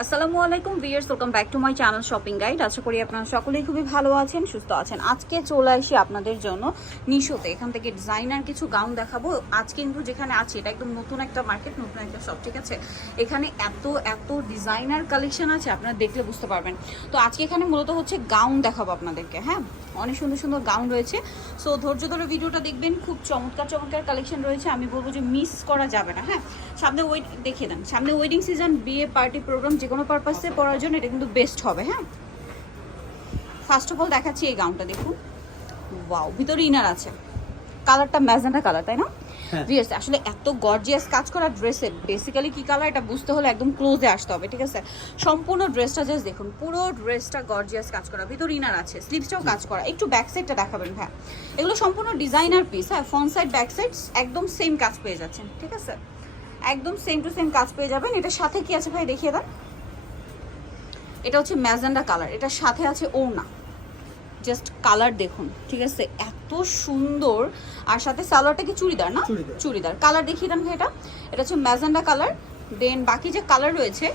আসসালামু আলাইকুম viewers welcome back to my channel shopping guide আশা করি আপনারা সকলেই খুবই ভালো আছেন, সুস্থ আছেন। আজকে চলে আসি আপনাদের জন্য নিশোতে এখান থেকে ডিজাইনার কিছু গাউন দেখাবো। আজকে কিন্তু যেখানে আছি, এটা একদম নতুন একটা মার্কেট নতুন একটা শপ ঠিক আছে? এখানে এত এত ডিজাইনার কালেকশন আছে, আপনারা দেখলে বুঝতে পারবেন। তো আজকে এখানে মূলত হচ্ছে গাউন দেখাবো আপনাদেরকে হ্যাঁ? অনেক সুন্দর সুন্দর গাউন রয়েছে। সো ধৈর্য ধরে ভিডিওটা দেখবেন। খুব চমৎকার চমৎকার কালেকশন রয়েছে। আমি বলব যে মিস করা যাবে না হ্যাঁ? সামনে ওয়েট দেখিয়ে দেন। সামনে ওয়েডিং সিজন বিয়ে পার্টি প্রোগ্রাম যে কোনো পারপাসে পড়ার জন্য এটা কিন্তু বেস্ট হবে হ্যাঁ? ফার্স্ট অফ অল দেখাচ্ছি এই গাউনটা দেখুন। ওয়াও ভিতরে ইনার আছে। কালারটা ম্যাজেন্টা কালার তাই না। ভিএস আসলে এত গর্জিয়াস কাজ করা ড্রেসে বেসিক্যালি কি কালার এটা বুঝতে হলে একদম ক্লোজে আসতে হবে ঠিক আছে? সম্পূর্ণ ড্রেসটা জাস্ট দেখুন পুরো ড্রেসটা গর্জিয়াস কাজ করা ভিতর ইনার আছে স্লিভসটাও কাজ করা একটু ব্যাক সাইডটা দেখাবেন হ্যাঁ এগুলো সম্পূর্ণ ডিজাইনার পিস হ্যাঁ ফ্রন্ট সাইড ব্যাক সাইড একদম সেম কাজ পেয়ে যাচ্ছেন ঠিক আছে? একদম সেম টু সেম কাজ পেয়ে যাবেন। এটার সাথে কি আছে ভাই দেখিয়ে দেন। এটা হচ্ছে ম্যাজেন্ডা কালার এটার সাথে আছে ওনা জাস্ট কালার দেখুন ঠিক আছে? এত সুন্দর। আর সাথে সালোয়ারটা কি চুড়িদার না? চুড়িদার। কালার দেখিয়ে দেন ভাই এটা। এটা হচ্ছে ম্যাজেন্ডা কালার। দেন বাকি যে কালার রয়েছে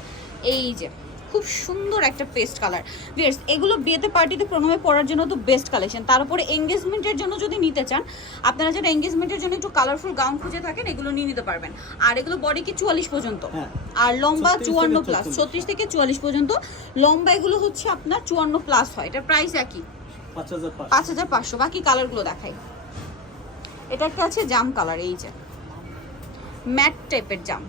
এই যে খুব সুন্দর একটা পেস্ট কালার। বিয়ার্স এগুলো বিয়েতে পার্টিতে প্রণবে পরার জন্য তো বেস্ট কালেকশন তার উপরে এঙ্গেজমেন্টের জন্য যদি নিতে চান আপনারা যারা এঙ্গেজমেন্টের জন্য একটু কালারফুল গাউন খুঁজে থাকেন এগুলো নিয়ে নিতে পারবেন। আর এগুলো বডি কি চুয়াল্লিশ পর্যন্ত? হ্যাঁ। আর লম্বা চুয়ান্ন প্লাস ছত্রিশ থেকে চুয়াল্লিশ পর্যন্ত। লম্বা এগুলো হচ্ছে আপনার চুয়ান্ন প্লাস হয়। এটার প্রাইস একই। পাঁচ হাজার পাঁচ পাঁচ হাজার পাঁচশো, বাকি কালারগুলো দেখাই। এটা একটা আছে জাম কালার এই যে। ম্যাট টাইপের জাম।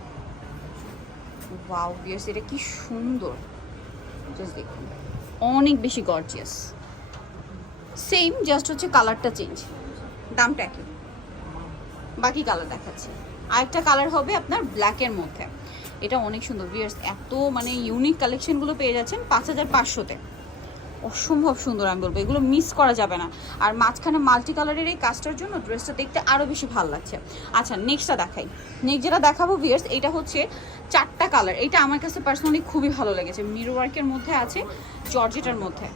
ওয়াও বিয়ার্স এটা কি সুন্দর। জাস্ট দেখুন। অনেক বেশি গর্জিয়াস সেম জাস্ট হচ্ছে কালারটা চেঞ্জ দামটা একই। বাকি কালার দেখাচ্ছি। আরেকটা কালার হবে আপনার ব্ল্যাকের মধ্যে। এটা অনেক সুন্দর। বিয়ার্স এত মানে ইউনিক কালেকশনগুলো পেয়ে যাচ্ছেন পাঁচ হাজার পাঁচশোতে। অসম্ভব সুন্দর আমি বলব। এগুলো মিস করা যাবে না। আর মাঝখানে মাল্টি কালারের এই কাজটার জন্য ড্রেসটা দেখতে আরও বেশি ভালো লাগছে। আচ্ছা নেক্সটটা দেখাই। নেক্সট যেটা দেখাবো ভিয়ার্স এইটা হচ্ছে চারটা কালার এটা আমার কাছে পার্সোনালি খুবই ভালো লেগেছে। মিরো ওয়ার্কের মধ্যে আছে, জর্জেটার মধ্যে।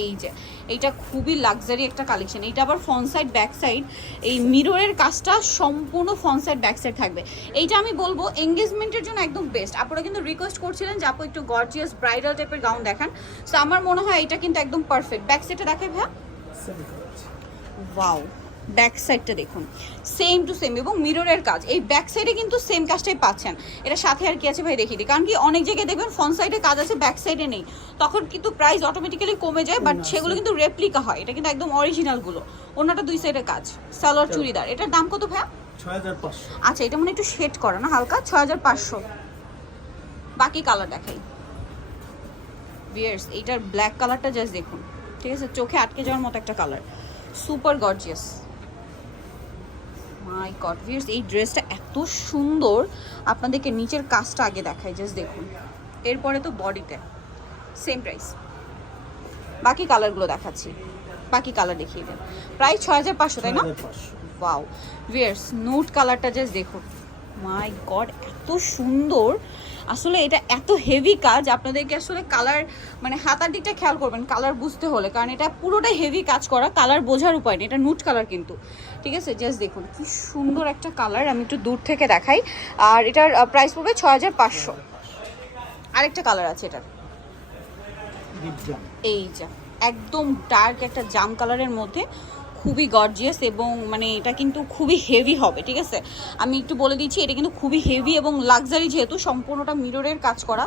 এই যে এইটা খুবই লাক্সারি একটা কালেকশন এইটা আবার ফ্রন্ট সাইড ব্যাক সাইড এই মিররের কাজটা সম্পূর্ণ ফ্রন্ট সাইড ব্যাক সাইড থাকবে। এইটা আমি বলব এঙ্গেজমেন্টের জন্য একদম বেস্ট আপনারা কিন্তু রিকোয়েস্ট করছিলেন যে আপু একটু গর্জিয়াস ব্রাইডাল টাইপের গাউন দেখান। সো আমার মনে হয় এটা কিন্তু একদম পারফেক্ট ব্যাক সাইডটা দেখে ভাইয়া। ওয়াও ব্যাক সাইডটা দেখুন। সেম টু সেম এবং মিররের কাজ। এই ব্যাক সাইডে কিন্তু সেম কাজটাই পাচ্ছেন। এটা সাথে আর কি আছে ভাই দেখিয়ে দিই। কারণ কি অনেক জায়গায় দেখবেন ফ্রন্ট সাইডে কাজ আছে ব্যাক সাইডে নেই। তখন কিন্তু প্রাইস অটোমেটিক্যালি কমে যায় বাট সেগুলো কিন্তু রেপ্লিকা হয়। এটা কিন্তু একদম অরিজিনালগুলো অন্যটা দুই সাইডে কাজ। সালোয়ার চুড়িদার। এটার দাম কত ভাইয়া? পাঁচশো। আচ্ছা এটা মানে একটু শেড করা না হালকা? ছয় হাজার পাঁচশো। বাকি কালার দেখাই। বিয়ার্স এইটার ব্ল্যাক কালারটা জাস্ট দেখুন। ঠিক আছে? চোখে আটকে যাওয়ার মতো একটা colour super gorgeous my god viewers এই ড্রেসটা এত সুন্দর। আপনাদেরকে নিচের কাজটা আগে দেখাই জাস্ট দেখুন। এরপরে তো বডিতে সেম প্রাইস বাকি কালারগুলো দেখাচ্ছি। বাকি কালার দেখিয়ে দেন। প্রাইস ছয় হাজার পাঁচশো তাই না? ওয়াও ভিয়ার্স নোট কালারটা জাস্ট দেখুন। মাই গড এত সুন্দর। আসলে এটা এত হেভি কাজ। আপনাদেরকে আসলে কালার মানে হাতার দিকটা খেয়াল করবেন কালার বুঝতে হলে। কারণ এটা পুরোটা হেভি কাজ করা কালার বোঝার উপায় নেই। এটা নুট কালার কিন্তু। ঠিক আছে? জাস্ট দেখুন কি সুন্দর একটা কালার আমি একটু দূর থেকে দেখাই। আর এটার প্রাইস পড়বে ছ হাজার পাঁচশো। আরেকটা কালার আছে এটার। এই যা একদম ডার্ক একটা জাম কালারের মধ্যে। খুবই গর্জিয়াস এবং মানে এটা কিন্তু খুবই হেভি হবে ঠিক আছে? আমি একটু বলে দিচ্ছি এটা কিন্তু খুবই হেভি এবং লাক্সারি যেহেতু সম্পূর্ণটা মিররের কাজ করা।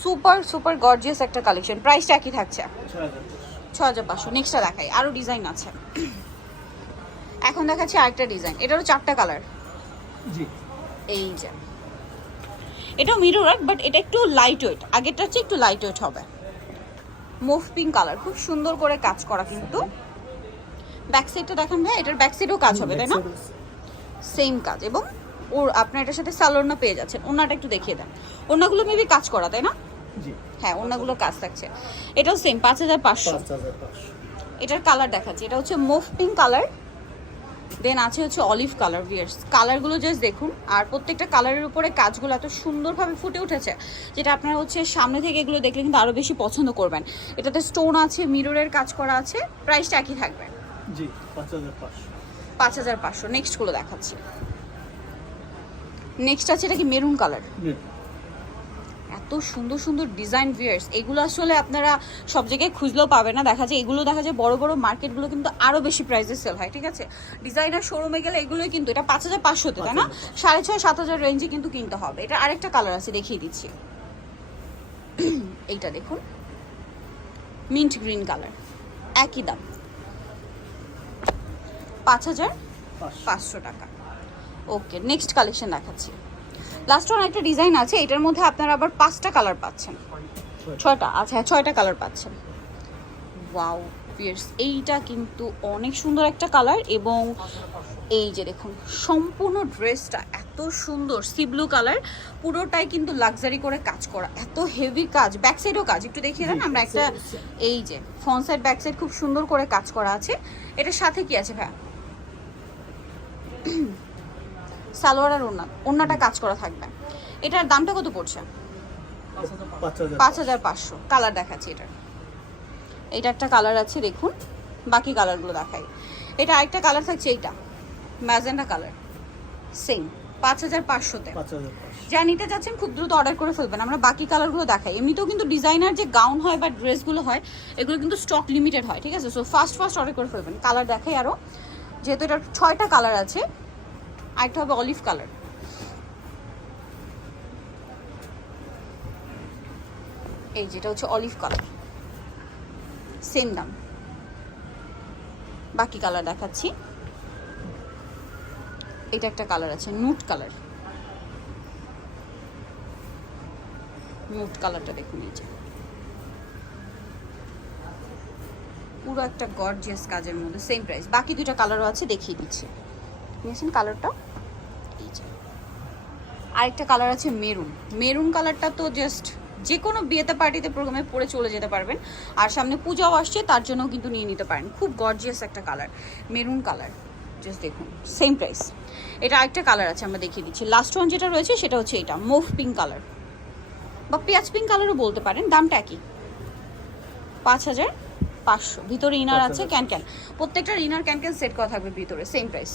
সুপার সুপার গর্জিয়াস একটা কালেকশন প্রাইসটা একই থাকছে। ছ হাজার পাঁচশো। নেক্সটটা দেখাই। আরও ডিজাইন আছে। এখন দেখাচ্ছি আরেকটা ডিজাইন এটারও চারটা কালার জি। এই যে। এটাও মিরর ওয়ার্ক বাট এটা একটু লাইট ওয়েট আগেরটা হচ্ছে একটু লাইট ওয়েট হবে। মুভ পিঙ্ক কালার খুব সুন্দর করে কাজ করা কিন্তু। ব্যাক সাইডটা দেখেন ভাই এটার ব্যাক সাইডেও কাজ হবে তাই না? সেম কাজ। এবং ওর আপনার এটার সাথে সালোনা পেয়ে যাচ্ছেন। ওনাটা একটু দেখিয়ে দেন। ওনাগুলো মেবি কাজ করা তাই না? জি। হ্যাঁ ওনাগুলো কাজ থাকছে। এটাও সেম পাঁচ হাজার পাঁচশো। এটার কালার দেখাচ্ছি। এটা হচ্ছে মুভ পিঙ্ক কালার দেন আছে হচ্ছে অলিভ কালার ভিয়ার্স কালারগুলো জাস্ট দেখুন। আর প্রত্যেকটা কালারের উপরে কাজগুলো এত সুন্দরভাবে ফুটে উঠেছে যেটা আপনারা হচ্ছে সামনে থেকে এগুলো দেখলে কিন্তু আরও বেশি পছন্দ করবেন। এটাতে স্টোন আছে মিররের কাজ করা আছে প্রাইসটা একই থাকবে। জি পাঁচ হাজার পাঁচশো। নেক্সটগুলো দেখাচ্ছি। নেক্সট আছে এটা কি? মেরুন কালার সুন্দর সুন্দর ডিজাইন ভিয়ার্স এগুলো আসলে আপনারা সব জায়গায় খুঁজলেও পাবে না। দেখা যায় এগুলো দেখা যায় বড় বড় মার্কেটগুলো কিন্তু আরও বেশি প্রাইসে সেল হয় ঠিক আছে? ডিজাইনার শোরুমে গেলে এগুলোই কিন্তু এটা পাঁচ হাজার পাঁচশোতে তাই না? সাড়ে ছয় সাত হাজার রেঞ্জে কিন্তু কিনতে হবে। এটা আরেকটা কালার আছে দেখিয়ে দিচ্ছি। এইটা দেখুন। মিন্ট গ্রিন কালার একই দাম। পাঁচ হাজার পাঁচশো। পাঁচশো টাকা। ওকে নেক্সট কালেকশন দেখাচ্ছি। লাস্ট ওয়ান একটা ডিজাইন আছে এটার মধ্যে আপনারা আবার পাঁচটা কালার পাচ্ছেন। ছয়টা আচ্ছা হ্যাঁ ছয়টা কালার পাচ্ছেন। ওয়াও পিয়ার্স এইটা কিন্তু অনেক সুন্দর একটা কালার এবং এই যে দেখুন সম্পূর্ণ ড্রেসটা এত সুন্দর সি ব্লু কালার পুরোটাই কিন্তু লাক্সারি করে কাজ করা। এত হেভি কাজ ব্যাক সাইডও কাজ। একটু দেখিয়ে দেন আমরা একটা এই যে ফ্রন্ট সাইড ব্যাক সাইড খুব সুন্দর করে কাজ করা আছে। এটার সাথে কি আছে ভাইয়া? সালোয়ার আর ওড়না ওড়নাটা কাজ করা থাকবে। এটার দামটা কত পড়ছে? পাঁচ হাজার পাঁচশো কালার দেখাচ্ছি এটার। এটা একটা কালার আছে দেখুন বাকি কালারগুলো দেখাই। এটা আরেকটা কালার থাকছে এইটা ম্যাজেন্ডা কালার সেম পাঁচ হাজার পাঁচশোতে। যা নিতে চাচ্ছেন খুব দ্রুত অর্ডার করে ফেলবেন। আমরা বাকি কালারগুলো দেখাই। এমনিতেও কিন্তু ডিজাইনার যে গাউন হয় বা ড্রেসগুলো হয় এগুলো কিন্তু স্টক লিমিটেড হয় ঠিক আছে? সো ফার্স্ট ফার্স্ট অর্ডার করে ফেলবেন। কালার দেখাই আরও যেহেতু এটার ছয়টা কালার আছে আরেকটা হবে অলিভ কালার এই যেটা হচ্ছে অলিভ কালার সেম দাম। বাকি কালার দেখাচ্ছি। এটা একটা কালার আছে নুট কালার নুট কালারটা দেখুন যে। পুরো একটা গর্জিয়াস কাজের মধ্যে সেম প্রাইস বাকি দুইটা কালারও আছে, দেখিয়ে দিচ্ছি। নিয়েছেন কালারটা? এই যে। আরেকটা কালার আছে মেরুন। মেরুন কালারটা তো জাস্ট যে কোনো বিয়েতে পার্টিতে প্রোগ্রামে পরে চলে যেতে পারবেন। আর সামনে পূজাও আসছে তার জন্যও কিন্তু নিয়ে নিতে পারেন। খুব গর্জিয়াস একটা কালার মেরুন কালার। জাস্ট দেখুন সেম প্রাইস এটা আরেকটা কালার আছে আমরা দেখিয়ে দিচ্ছি। লাস্ট ওয়ান যেটা রয়েছে সেটা হচ্ছে এটা মুভ পিঙ্ক কালার বা পেঁয়াজ পিঙ্ক কালারও বলতে পারেন দামটা একই। পাঁচ হাজার পাঁচশো। ভিতরে ইনার আছে ক্যান ক্যান প্রত্যেকটার ইনার ক্যান ক্যান সেট করা থাকবে ভিতরে সেম প্রাইস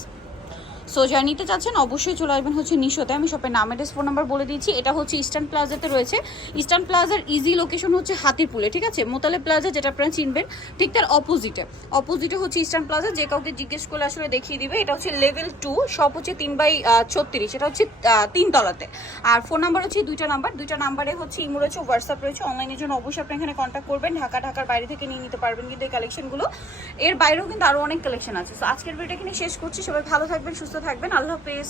সো যারা নিতে চাচ্ছেন, অবশ্যই চলে আসবেন হচ্ছে নিশোতে আমি শপের নাম অ্যাড্রেস ফোন নাম্বার বলে দিয়েছি। এটা হচ্ছে ইস্টার্ন প্লাজাতে রয়েছে। ইস্টার্ন প্লাজার ইজি লোকেশন হচ্ছে হাতিরপুলে, ঠিক আছে? মোতালে প্লাজা যেটা আপনারা চিনবেন, ঠিক তার অপোজিটে অপোজিটে হচ্ছে ইস্টার্ন প্লাজা যে কাউকে জিজ্ঞেস করলে আসলে দেখিয়ে দিবে। এটা হচ্ছে লেভেল টু শপ হচ্ছে তিন বাই ছত্রিশ। এটা হচ্ছে তিনতলাতে। আর ফোন নাম্বার হচ্ছে দুইটা নাম্বার দুইটা নাম্বারে হচ্ছে ইমো রয়েছে হোয়াটসঅ্যাপ রয়েছে। অনলাইনের জন্য অবশ্যই আপনি এখানে কন্ট্যাক্ট করবেন। ঢাকা, ঢাকার বাইরে থেকে নিয়ে নিতে পারবেন কিন্তু এই কালেকশনগুলো এর বাইরেও কিন্তু আরও অনেক কালেকশন আছে। সো আজকের ভিডিওটা এখানে শেষ করছি। সবাই ভালো থাকবেন, সুস্থ থাকবেন। আল্লাহ হাফেজ।